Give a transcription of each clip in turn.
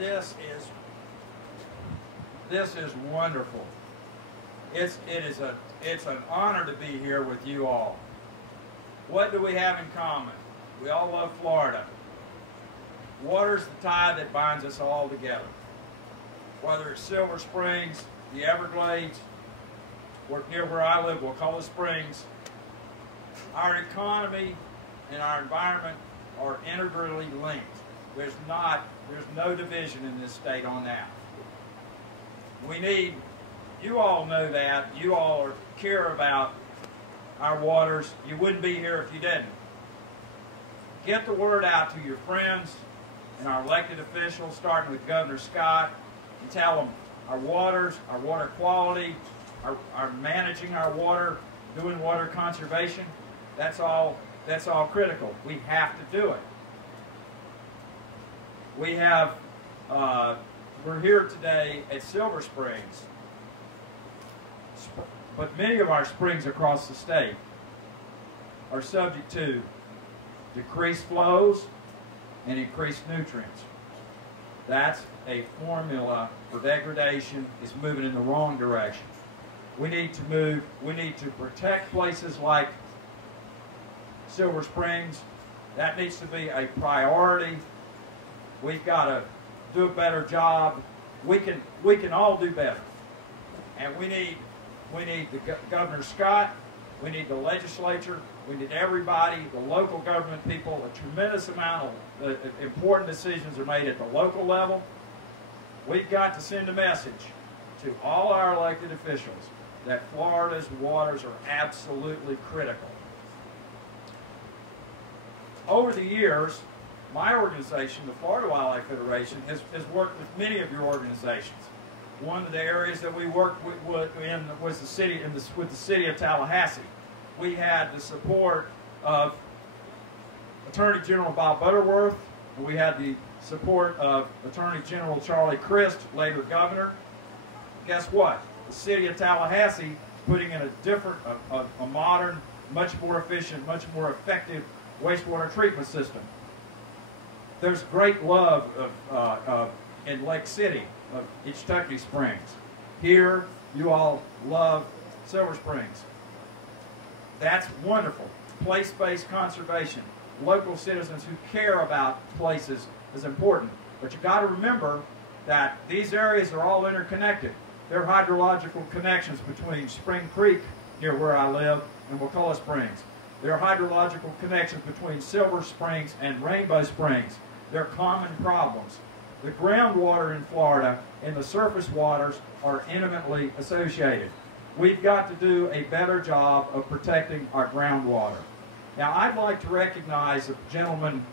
this is wonderful. It's an honor to be here with you all. What do we have in common? We all love Florida. Water's the tie that binds us all together. Whether it's Silver Springs, the Everglades, or near where I live, Wakulla Springs, our economy and our environment are integrally linked. There's no division in this state on that. You all know that. You all care about our waters. You wouldn't be here if you didn't. Get the word out to your friends and our elected officials, starting with Governor Scott, and tell them our waters, our water quality, our managing our water, doing water conservation, that's all critical. We have to do it. We're here today at Silver Springs, but many of our springs across the state are subject to decreased flows and increased nutrients. That's a formula for degradation. It's moving in the wrong direction. We need to protect places like Silver Springs. That needs to be a priority. We've got to do a better job. We can all do better. And we need the Governor Scott, we need the legislature, we need everybody, the local government people. A tremendous amount of important decisions are made at the local level. We've got to send a message to all our elected officials that Florida's waters are absolutely critical. Over the years, my organization, the Florida Wildlife Federation, has worked with many of your organizations. One of the areas that we worked with was with the city of Tallahassee. We had the support of Attorney General Bob Butterworth, and we had the support of Attorney General Charlie Crist, later governor. Guess what? The city of Tallahassee putting in a modern, much more efficient, much more effective wastewater treatment system. There's great love in Lake City of Ichtucky Springs. Here, you all love Silver Springs. That's wonderful. Place-based conservation. Local citizens who care about places is important. But you've got to remember that these areas are all interconnected. There are hydrological connections between Spring Creek, near where I live, and Wakulla Springs. There are hydrological connections between Silver Springs and Rainbow Springs. There are common problems. The groundwater in Florida and the surface waters are intimately associated. We've got to do a better job of protecting our groundwater. Now, I'd like to recognize a gentleman,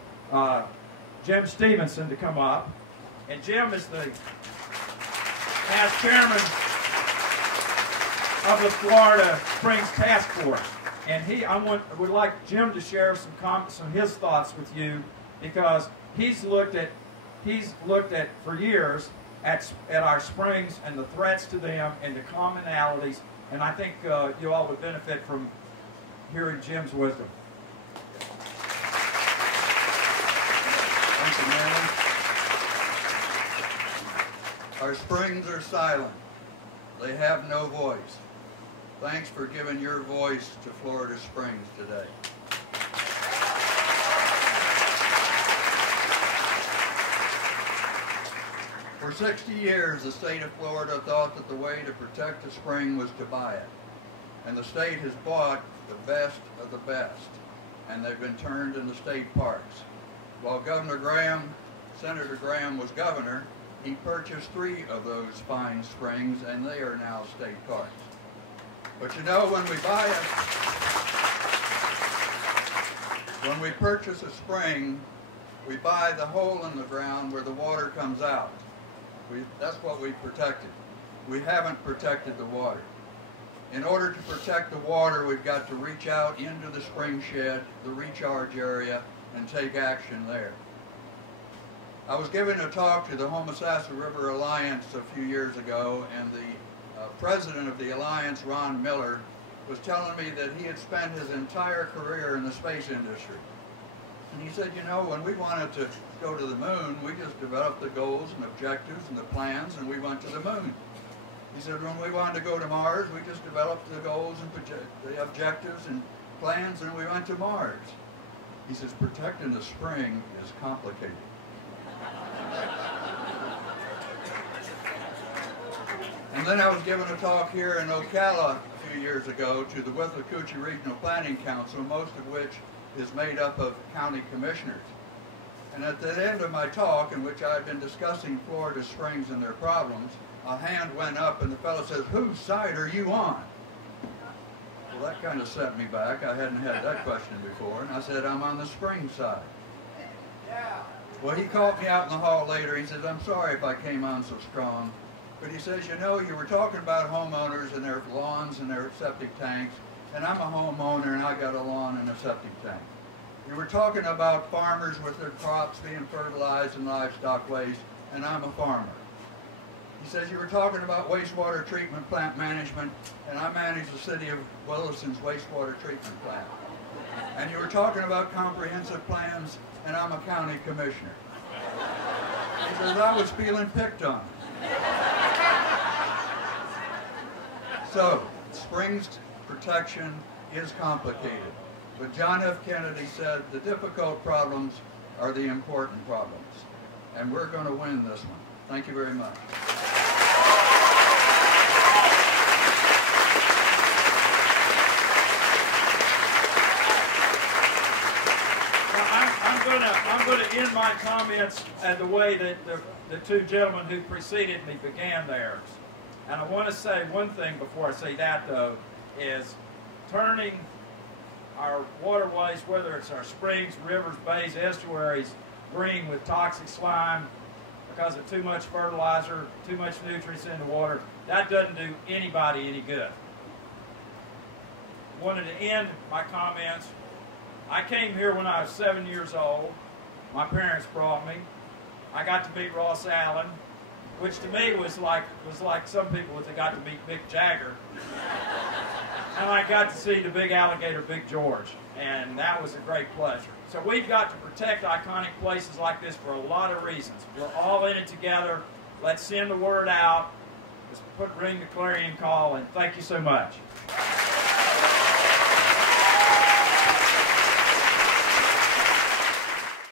Jim Stevenson, to come up. And Jim is the past chairman of the Florida Springs Task Force. And I would like Jim to share some of his thoughts with you, because he's looked at for years at our springs and the threats to them and the commonalities, and I think you all would benefit from hearing Jim's wisdom. Thank you, Manny. Our springs are silent. They have no voice. Thanks for giving your voice to Florida Springs today. For 60 years, the state of Florida thought that the way to protect a spring was to buy it. And the state has bought the best of the best, and they've been turned into state parks. While Senator Graham was governor, he purchased 3 of those fine springs, and they are now state parks. But you know, when we purchase a spring, we buy the hole in the ground where the water comes out. That's what we protected. We haven't protected the water. In order to protect the water, we've got to reach out into the spring shed, the recharge area, and take action there. I was giving a talk to the Homosassa River Alliance a few years ago, and the president of the Alliance, Ron Miller, was telling me that he had spent his entire career in the space industry. And he said, you know, when we wanted to go to the moon, we just developed the goals and objectives and the plans, and we went to the moon. He said, when we wanted to go to Mars, we just developed the goals and the objectives and plans, and we went to Mars. He says, protecting the spring is complicated. And then I was giving a talk here in Ocala a few years ago to the Withlacoochee Regional Planning Council, most of which is made up of county commissioners. And at the end of my talk, in which I had been discussing Florida springs and their problems, a hand went up and the fellow says, whose side are you on? Well, that kind of set me back. I hadn't had that question before. And I said, I'm on the spring side. Well, he called me out in the hall later. He says, I'm sorry if I came on so strong. But he says, you know, you were talking about homeowners and their lawns and their septic tanks. And I'm a homeowner and I got a lawn and a septic tank. You were talking about farmers with their crops being fertilized and livestock waste, and I'm a farmer. He says, you were talking about wastewater treatment plant management, and I manage the city of Williston's wastewater treatment plant. And you were talking about comprehensive plans, and I'm a county commissioner. He says, I was feeling picked on. So, springs protection is complicated. But John F. Kennedy said, the difficult problems are the important problems. And we're going to win this one. Thank you very much. I'm going to end my comments the way that the two gentlemen who preceded me began theirs. And I want to say one thing before I say that, though, is turning our waterways, whether it's our springs, rivers, bays, estuaries, green with toxic slime because of too much fertilizer, too much nutrients in the water, that doesn't do anybody any good. I wanted to end my comments. I came here when I was 7 years old. My parents brought me. I got to meet Ross Allen, which to me was like some people that got to meet Mick Jagger. And I got to see the big alligator, Big George, and that was a great pleasure. So we've got to protect iconic places like this for a lot of reasons. We're all in it together. Let's send the word out. Let's ring the clarion call, and thank you so much.